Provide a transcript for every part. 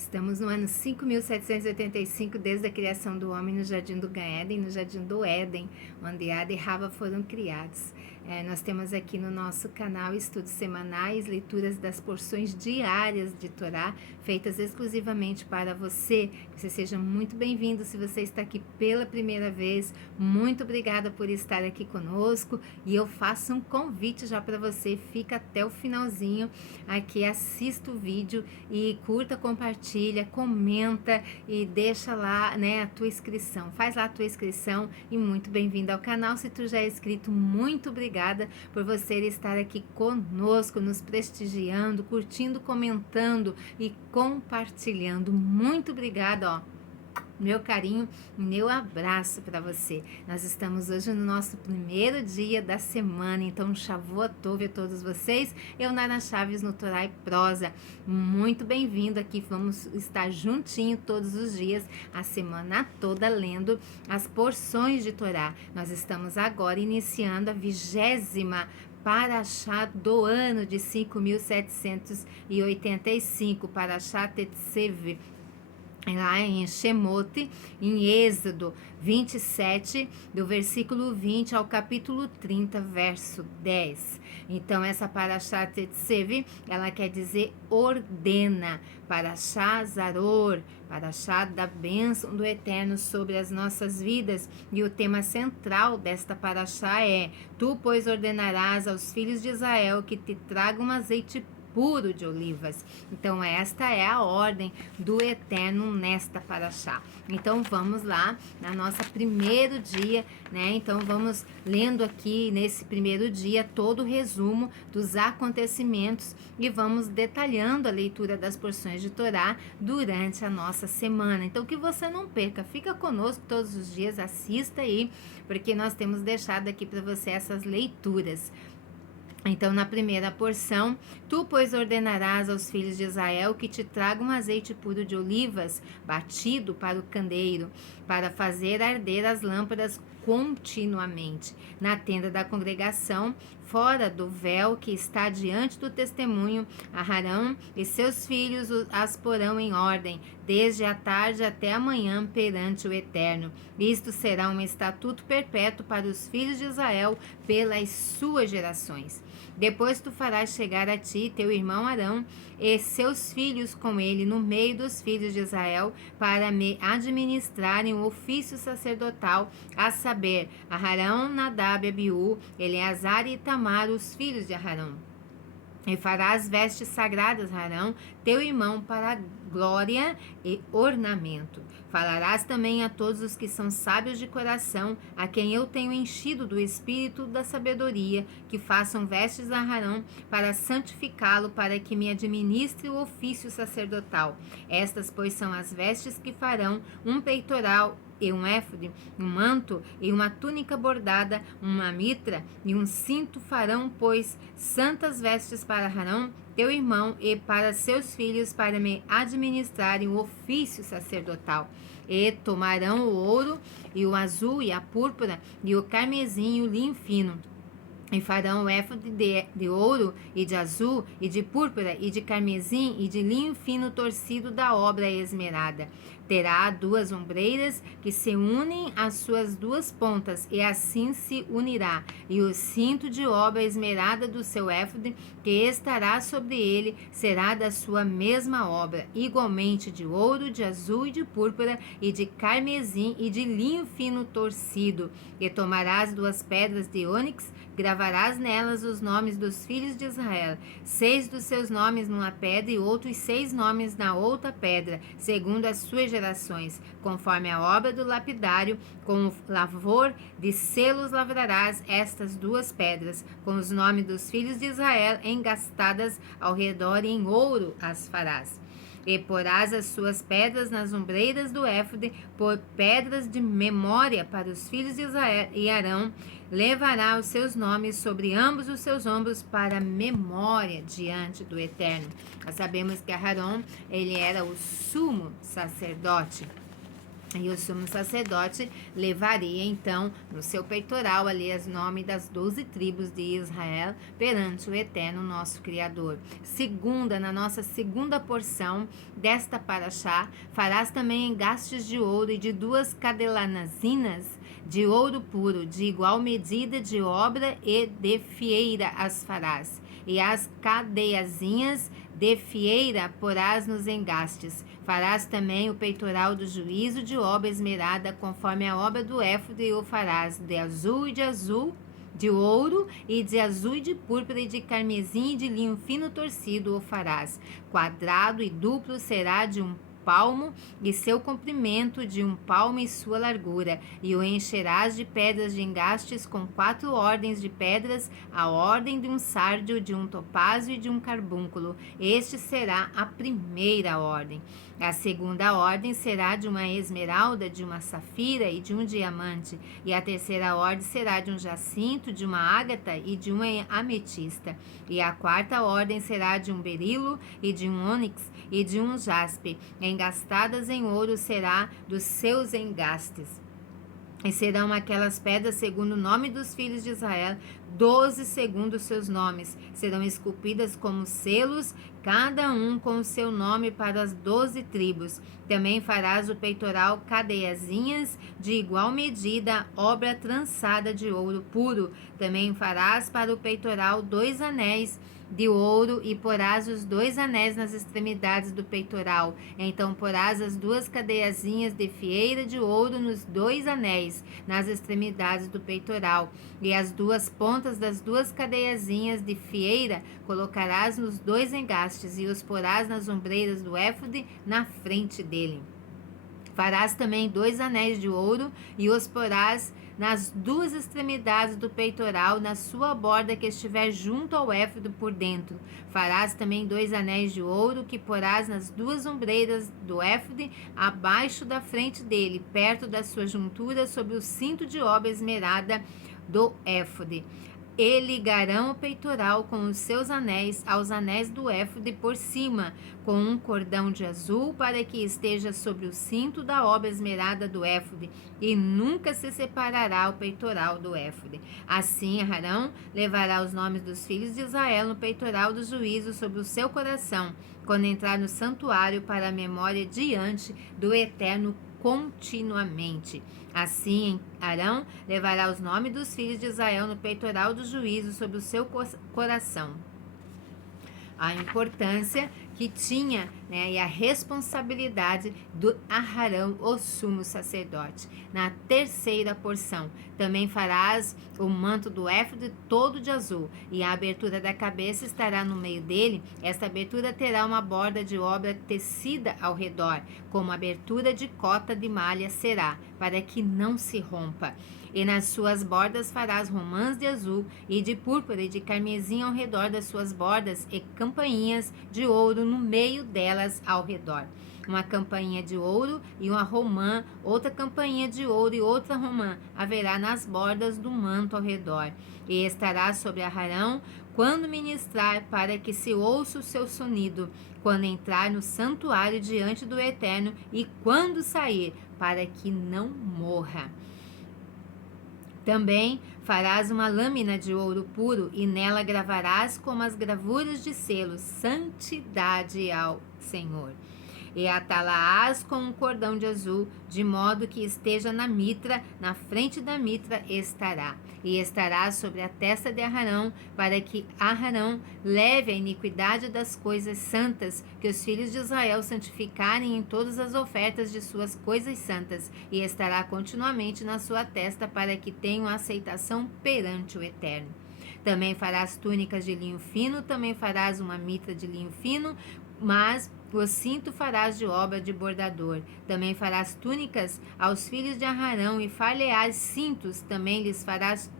Estamos no ano 5.785 desde a criação do homem no Jardim do Gan-Eden, no Jardim do Éden, onde Adão e Rava foram criados. Nós temos aqui no nosso canal estudos semanais, leituras das porções diárias de Torá, feitas exclusivamente para você. Que você seja muito bem-vindo se você está aqui pela primeira vez. Muito obrigada por estar aqui conosco. E eu faço um convite já para você, fica até o finalzinho aqui, assista o vídeo e curta, compartilha, comenta e deixa lá, né, a tua inscrição. Faz lá a tua inscrição e muito bem-vindo ao canal. Se tu já é inscrito, muito obrigada por você estar aqui conosco, nos prestigiando, curtindo, comentando e compartilhando. Muito obrigada, ó. Meu carinho, meu abraço para você. Nós estamos hoje no nosso primeiro dia da semana, então Shavuot Tov a todos vocês. Eu, Nara Chaves, no Torá e Prosa. Muito bem-vindo aqui, vamos estar juntinho todos os dias, a semana toda, lendo as porções de Torá. Nós estamos agora iniciando a 20ª Parashá do ano de 5.785, Parashá Tetzev, lá em Shemot, em Êxodo 27, do versículo 20 ao capítulo 30, verso 10. Então, essa Parashá Tetzev, ela quer dizer ordena, Parashá Zaror, Parashá da bênção do Eterno sobre as nossas vidas. E o tema central desta Parashá é: tu, pois, ordenarás aos filhos de Israel que te tragam azeite puro de olivas. Então esta é a ordem do Eterno nesta Parashá. Então vamos lá na nossa primeiro dia, né? Então vamos lendo aqui nesse primeiro dia todo o resumo dos acontecimentos e vamos detalhando a leitura das porções de Torá durante a nossa semana. Então que você não perca, fica conosco todos os dias, assista aí, porque nós temos deixado aqui para você essas leituras. Então, na primeira porção, tu, pois, ordenarás aos filhos de Israel que te tragam azeite puro de olivas, batido para o candeeiro, para fazer arder as lâmpadas continuamente, na tenda da congregação, fora do véu que está diante do testemunho. Arão e seus filhos as porão em ordem, desde a tarde até a manhã perante o Eterno. Isto será um estatuto perpétuo para os filhos de Israel pelas suas gerações. Depois tu farás chegar a ti teu irmão Arão e seus filhos com ele no meio dos filhos de Israel, para me administrarem o ofício sacerdotal, a saber, Arão, Nadab, Abiú, Eleazar e Itamar, os filhos de Arão. E farás vestes sagradas, Arão, teu irmão, para glória e ornamento. Falarás também a todos os que são sábios de coração, a quem eu tenho enchido do espírito da sabedoria, que façam vestes a Arão para santificá-lo, para que me administre o ofício sacerdotal. Estas, pois, são as vestes que farão: um peitoral e um éfode, um manto e uma túnica bordada, uma mitra e um cinto farão, pois, santas vestes para Arão, teu irmão, e para seus filhos, para me administrarem o ofício sacerdotal. E tomarão o ouro e o azul e a púrpura e o carmesim e o linho fino, e farão o éfode de ouro e de azul e de púrpura e de carmesim e de linho fino torcido da obra esmerada. Terá 2 ombreiras que se unem às suas 2 pontas, e assim se unirá. E o cinto de obra esmerada do seu éfode, que estará sobre ele, será da sua mesma obra, igualmente de ouro, de azul e de púrpura e de carmesim e de linho fino torcido. E tomarás 2 pedras de ônix, gravarás nelas os nomes dos filhos de Israel, 6 dos seus nomes numa pedra e outros 6 nomes na outra pedra, segundo as suas gerações, conforme a obra do lapidário. Com o lavor de selos lavrarás estas 2 pedras, com os nomes dos filhos de Israel engastadas ao redor, e em ouro as farás. E porás as suas pedras nas ombreiras do éfode, por pedras de memória para os filhos de Israel, e Arão levará os seus nomes sobre ambos os seus ombros para memória diante do Eterno. Nós sabemos que Arão, ele era o sumo sacerdote. E o sumo sacerdote levaria então no seu peitoral ali os nomes das 12 tribos de Israel perante o eterno nosso Criador. Na nossa segunda porção desta paraxá, farás também engastes de ouro e de 2 cadelanazinas de ouro puro, de igual medida de obra e de fieira as farás. E as cadeiazinhas de fieira porás nos engastes. Farás também o peitoral do juízo de obra esmerada, conforme a obra do éfode, e o farás de azul, de ouro, e de azul e de púrpura, e de carmesim, e de linho fino torcido o farás. Quadrado e duplo será de 1 palmo, e seu comprimento de 1 palmo e sua largura, e o encherás de pedras de engastes com 4 ordens de pedras, a ordem de um sárdio, de um topázio e de um carbúnculo. Este será a primeira ordem. A segunda ordem será de uma esmeralda, de uma safira e de um diamante, e a terceira ordem será de um jacinto, de uma ágata e de uma ametista, e a quarta ordem será de um berilo e de um ônix e de um jaspe, engastadas em ouro será dos seus engastes. E serão aquelas pedras segundo o nome dos filhos de Israel, 12 segundo os seus nomes. Serão esculpidas como selos, cada um com o seu nome para as 12 tribos. Também farás o peitoral cadeiazinhas de igual medida, obra trançada de ouro puro. Também farás para o peitoral 2 anéis de ouro, e porás os 2 anéis nas extremidades do peitoral. Então porás as 2 cadeiazinhas de fieira de ouro nos 2 anéis, nas extremidades do peitoral, e as 2 pontas das 2 cadeiazinhas de fieira colocarás nos 2 engastes, e os porás nas ombreiras do éfode na frente dele. Farás também 2 anéis de ouro, e os porás nas 2 extremidades do peitoral, na sua borda que estiver junto ao éfode por dentro. Farás também 2 anéis de ouro, que porás nas 2 ombreiras do éfode, abaixo da frente dele, perto da sua juntura, sobre o cinto de obra esmerada do éfode. E ligarão o peitoral com os seus anéis aos anéis do éfode por cima, com um cordão de azul, para que esteja sobre o cinto da obra esmerada do éfode, e nunca se separará o peitoral do éfode. Assim Arão levará os nomes dos filhos de Israel no peitoral do juízo sobre o seu coração, quando entrar no santuário, para a memória diante do Eterno continuamente. Assim, Arão levará os nomes dos filhos de Israel no peitoral do juízo sobre o seu coração. A importância que tinha, né, e a responsabilidade do Arão, o sumo sacerdote. Na terceira porção, também farás o manto do éfode todo de azul, e a abertura da cabeça estará no meio dele. Esta abertura terá uma borda de obra tecida ao redor, como abertura de cota de malha será, para que não se rompa. E nas suas bordas farás romãs de azul e de púrpura e de carmesim ao redor das suas bordas, e campainhas de ouro no meio delas ao redor. Uma campainha de ouro e uma romã, outra campainha de ouro e outra romã haverá nas bordas do manto ao redor. E estará sobre Arão quando ministrar, para que se ouça o seu sonido, quando entrar no santuário diante do Eterno, e quando sair, para que não morra. Também farás uma lâmina de ouro puro, e nela gravarás como as gravuras de selos, santidade ao Senhor. E atá-la-ás com um cordão de azul, de modo que esteja na mitra, na frente da mitra estará. E estará sobre a testa de Arão, para que Arão leve a iniquidade das coisas santas, que os filhos de Israel santificarem em todas as ofertas de suas coisas santas, e estará continuamente na sua testa, para que tenham aceitação perante o Eterno. Também farás túnicas de linho fino, também farás uma mitra de linho fino, mas o cinto farás de obra de bordador. Também farás túnicas aos filhos de Arão, e far-lhe-ás cintos, também lhes farás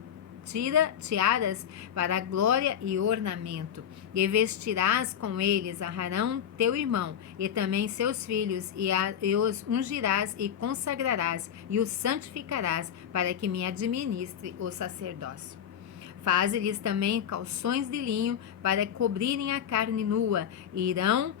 tiaras para glória e ornamento. E vestirás com eles Arão teu irmão, e também seus filhos, e os ungirás e consagrarás, e os santificarás, para que me administre o sacerdócio. Faze-lhes também calções de linho para cobrirem a carne nua, e irão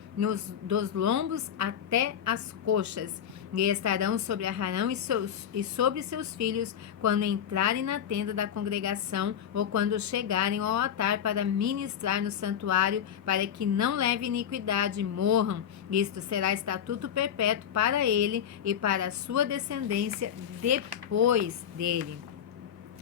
dos lombos até as coxas, e estarão sobre Arão e sobre seus filhos quando entrarem na tenda da congregação ou quando chegarem ao altar para ministrar no santuário, para que não leve iniquidade e morram. Isto será estatuto perpétuo para ele e para a sua descendência depois dele.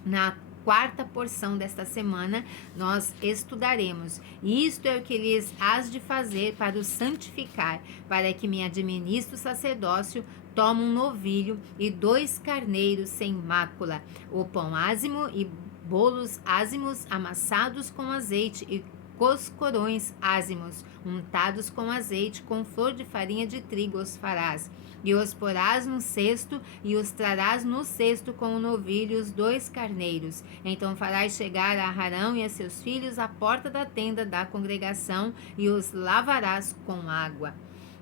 Na quarta porção desta semana, nós estudaremos. Isto é o que lhes hás de fazer para o santificar, para que me administre o sacerdócio. Toma um novilho e 2 carneiros sem mácula, o pão ázimo e bolos ázimos amassados com azeite e coscorões ázimos, untados com azeite, com flor de farinha de trigo os farás. E os porás no cesto, e os trarás no cesto com o novilho e os 2 carneiros. Então farás chegar a Arão e a seus filhos à porta da tenda da congregação, e os lavarás com água.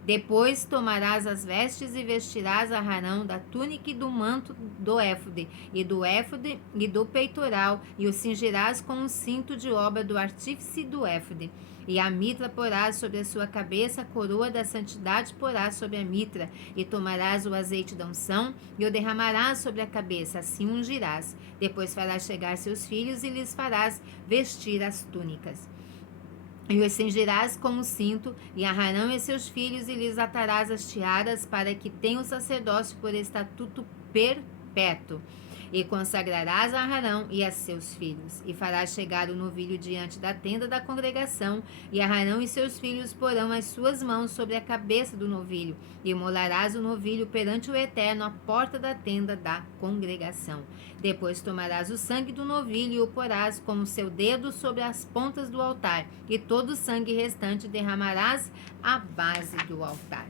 Depois tomarás as vestes e vestirás a Arão da túnica e do manto do éfode, e do peitoral, e o cingirás com um cinto de obra do artífice do éfode. E a mitra porás sobre a sua cabeça, a coroa da santidade porás sobre a mitra, e tomarás o azeite da unção, e o derramarás sobre a cabeça, assim ungirás. Depois farás chegar seus filhos, e lhes farás vestir as túnicas. E os cingirás com o cinto, e a Arão e seus filhos, e lhes atarás as tiaras, para que tenham o sacerdócio por estatuto perpétuo. E consagrarás a Arão e a seus filhos, e farás chegar o novilho diante da tenda da congregação, e Arão e seus filhos porão as suas mãos sobre a cabeça do novilho, e molarás o novilho perante o Eterno à porta da tenda da congregação. Depois tomarás o sangue do novilho e o porás com o seu dedo sobre as pontas do altar, e todo o sangue restante derramarás à base do altar.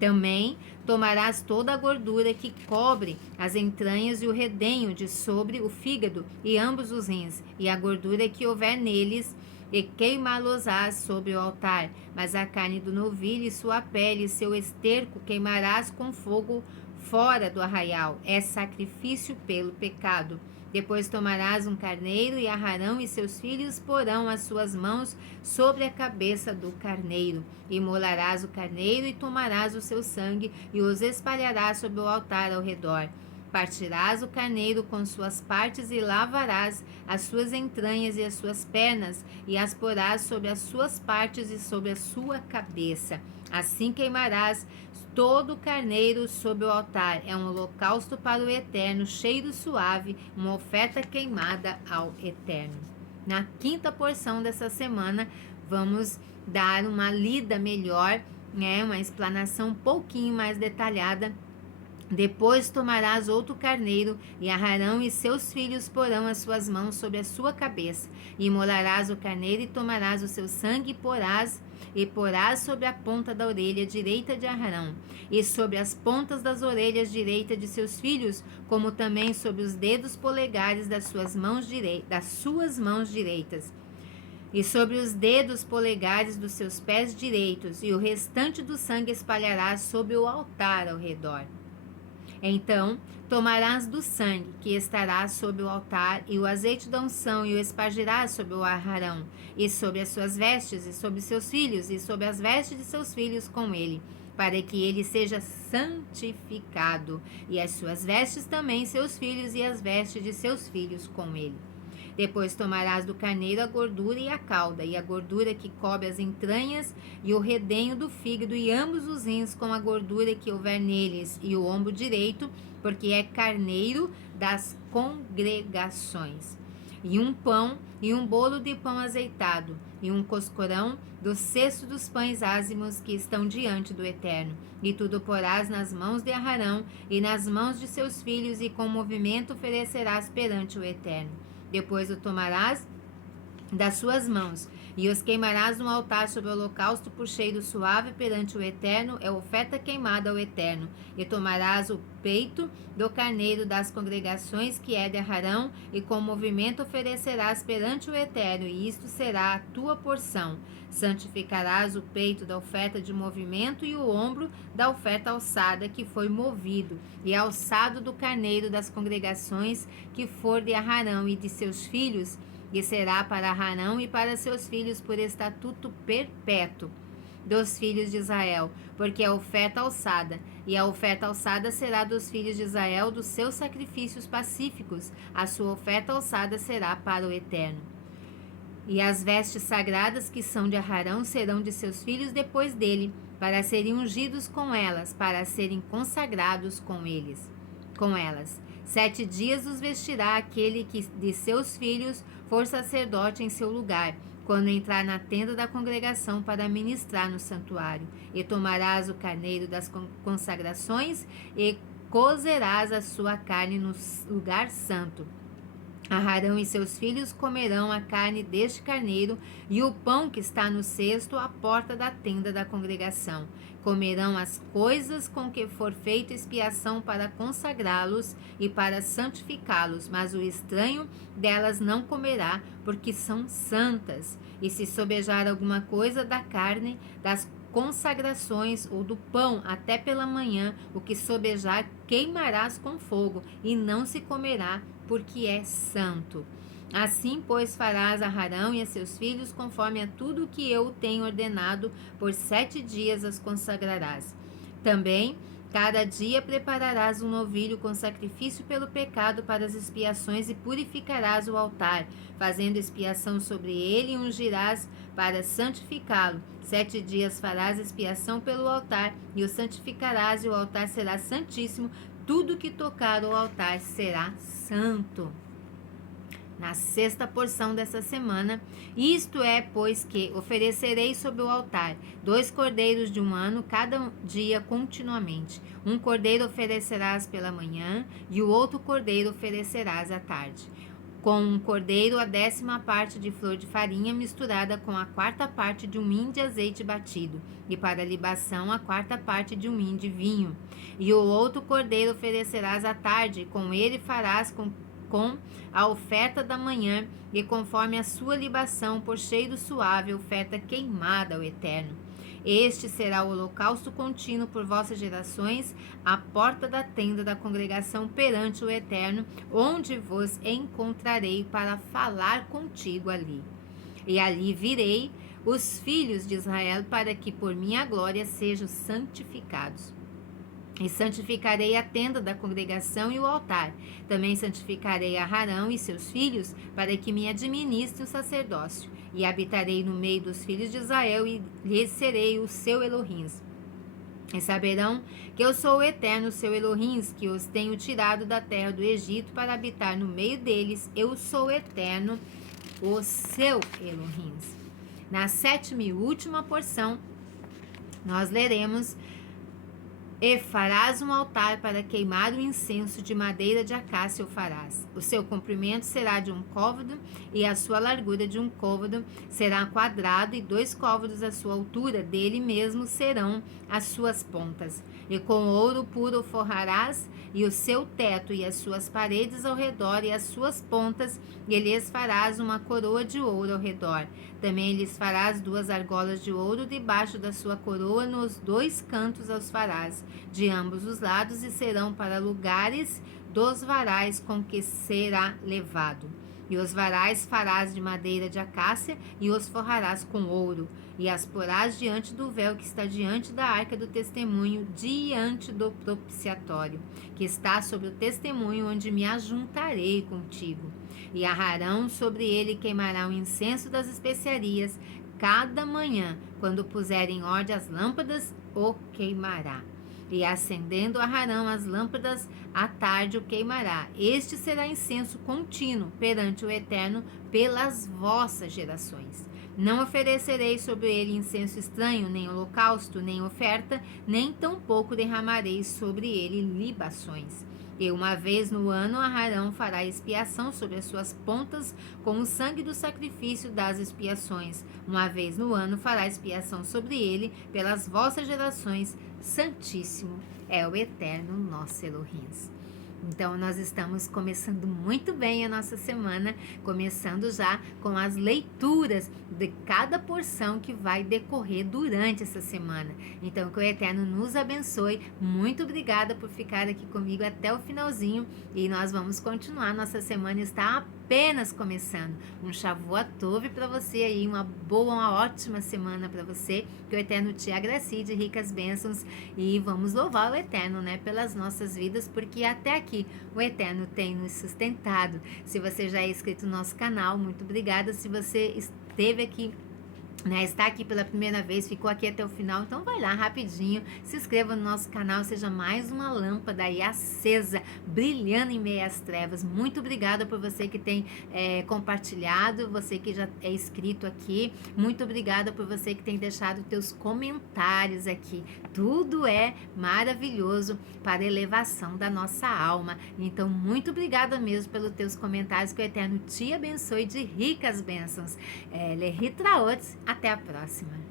Também tomarás toda a gordura que cobre as entranhas e o redenho de sobre o fígado e ambos os rins, e a gordura que houver neles, e queimá-los-ás sobre o altar. Mas a carne do novilho e sua pele e seu esterco queimarás com fogo fora do arraial. É sacrifício pelo pecado. Depois tomarás um carneiro, e Arão e seus filhos porão as suas mãos sobre a cabeça do carneiro. E molarás o carneiro, e tomarás o seu sangue, e os espalharás sobre o altar ao redor. Partirás o carneiro com suas partes, e lavarás as suas entranhas e as suas pernas, e as porás sobre as suas partes e sobre a sua cabeça. Assim queimarás todo o carneiro sobre o altar. É um holocausto para o Eterno, cheiro suave, uma oferta queimada ao Eterno. Na quinta porção dessa semana, vamos dar uma lida melhor, uma explanação um pouquinho mais detalhada. Depois tomarás outro carneiro, e Arão e seus filhos porão as suas mãos sobre a sua cabeça. E imolarás o carneiro, e tomarás o seu sangue, e porás sobre a ponta da orelha direita de Arão, e sobre as pontas das orelhas direitas de seus filhos, como também sobre os dedos polegares das suas mãos direitas, e sobre os dedos polegares dos seus pés direitos, e o restante do sangue espalharás sobre o altar ao redor. Então tomarás do sangue que estará sobre o altar, e o azeite da unção, e o espargirás sobre o Arão, e sobre as suas vestes, e sobre seus filhos, e sobre as vestes de seus filhos com ele, para que ele seja santificado, e as suas vestes também seus filhos, e as vestes de seus filhos com ele. Depois tomarás do carneiro a gordura e a cauda, e a gordura que cobre as entranhas, e o redenho do fígado, e ambos os rins com a gordura que houver neles, e o ombro direito, porque é carneiro das congregações. E um pão, e um bolo de pão azeitado, e um coscorão do cesto dos pães ázimos que estão diante do Eterno. E tudo porás nas mãos de Arão e nas mãos de seus filhos, e com movimento oferecerás perante o Eterno. Depois o tomarás das suas mãos, e os queimarás no altar sobre o holocausto por cheiro suave perante o Eterno, é oferta queimada ao Eterno. E tomarás o peito do carneiro das congregações, que é de Arão, e com movimento oferecerás perante o Eterno, e isto será a tua porção. Santificarás o peito da oferta de movimento, e o ombro da oferta alçada, que foi movido, e alçado do carneiro das congregações, que for de Arão e de seus filhos, e será para Arão e para seus filhos por estatuto perpétuo dos filhos de Israel, porque é oferta alçada, e a oferta alçada será dos filhos de Israel dos seus sacrifícios pacíficos, a sua oferta alçada será para o Eterno. E as vestes sagradas que são de Arão serão de seus filhos depois dele, para serem ungidos com elas, para serem consagrados com elas. 7 dias os vestirá aquele que de seus filhos for sacerdote em seu lugar, quando entrar na tenda da congregação para ministrar no santuário. E tomarás o carneiro das consagrações e cozerás a sua carne no lugar santo. Arão e seus filhos comerão a carne deste carneiro e o pão que está no cesto à porta da tenda da congregação. Comerão as coisas com que for feita expiação para consagrá-los e para santificá-los, mas o estranho delas não comerá, porque são santas. E se sobejar alguma coisa da carne, das consagrações ou do pão até pela manhã, o que sobejar queimarás com fogo, e não se comerá, porque é santo. Assim, pois, farás a Arão e a seus filhos conforme a tudo que eu tenho ordenado, por 7 dias as consagrarás. Também, cada dia prepararás um novilho com sacrifício pelo pecado para as expiações e purificarás o altar, fazendo expiação sobre ele e ungirás para santificá-lo. 7 dias farás expiação pelo altar e o santificarás, e o altar será santíssimo. Tudo que tocar o altar será santo. Na 6ª porção dessa semana, isto é, pois, que oferecerei sobre o altar 2 cordeiros de 1 ano cada dia continuamente. Um cordeiro oferecerás pela manhã e o outro cordeiro oferecerás à tarde. Com um cordeiro, a 10ª parte de flor de farinha misturada com a 4ª parte de um hin de azeite batido, e para libação a 4ª parte de um hin de vinho. E o outro cordeiro oferecerás à tarde, com ele farás com a oferta da manhã, e conforme a sua libação, por cheiro suave, oferta queimada ao Eterno. Este será o holocausto contínuo por vossas gerações, à porta da tenda da congregação perante o Eterno, onde vos encontrarei para falar contigo ali. E ali virei os filhos de Israel, para que por minha glória sejam santificados. E santificarei a tenda da congregação e o altar. Também santificarei a Arão e seus filhos, para que me administre o sacerdócio. E habitarei no meio dos filhos de Israel, e lhes serei o seu Elohim. E saberão que eu sou o Eterno, seu Elohim, que os tenho tirado da terra do Egito para habitar no meio deles. Eu sou o Eterno, o seu Elohim. Na 7ª e última porção, nós leremos: e farás um altar para queimar o incenso, de madeira de acácia o farás. O seu comprimento será de 1 côvado, e a sua largura de 1 côvado. Será quadrado, e 2 côvados a sua altura. Dele mesmo serão as suas pontas. E com ouro puro o forrarás, e o seu teto e as suas paredes ao redor e as suas pontas, e lhes farás uma coroa de ouro ao redor. Também lhes farás 2 argolas de ouro debaixo da sua coroa, nos 2 cantos os farás, de ambos os lados, e serão para lugares dos varais com que será levado. E os varais farás de madeira de acácia, e os forrarás com ouro, e as porás diante do véu que está diante da arca do testemunho, diante do propiciatório, que está sobre o testemunho, onde me ajuntarei contigo. E Arão sobre ele queimará o incenso das especiarias, cada manhã, quando puser em ordem as lâmpadas, o queimará. E acendendo Arão as lâmpadas, à tarde o queimará. Este será incenso contínuo perante o Eterno pelas vossas gerações. Não oferecerei sobre ele incenso estranho, nem holocausto, nem oferta, nem tampouco derramarei sobre ele libações. E 1 vez no ano Arão fará expiação sobre as suas pontas com o sangue do sacrifício das expiações. 1 vez no ano fará expiação sobre ele pelas vossas gerações. Santíssimo é o Eterno nosso Elohim. Então, nós estamos começando muito bem a nossa semana, começando já com as leituras de cada porção que vai decorrer durante essa semana. Então, que o Eterno nos abençoe. Muito obrigada por ficar aqui comigo até o finalzinho, e nós vamos continuar. Nossa semana está apenas começando. Um Shavuot Tov para você aí, uma boa, uma ótima semana para você, que o Eterno te agracie de ricas bênçãos e vamos louvar o Eterno, né, pelas nossas vidas, porque até aqui o Eterno tem nos sustentado. Se você já é inscrito no nosso canal, muito obrigada. Se você esteve aqui, né, está aqui pela primeira vez, ficou aqui até o final, então vai lá rapidinho, se inscreva no nosso canal, seja mais uma lâmpada aí acesa, brilhando em meio às trevas. Muito obrigada por você que tem compartilhado, você que já é inscrito aqui, muito obrigada por você que tem deixado teus comentários aqui. Tudo é maravilhoso para a elevação da nossa alma, então muito obrigada mesmo pelos teus comentários, que o Eterno te abençoe de ricas bênçãos. Lehitraot, até a próxima.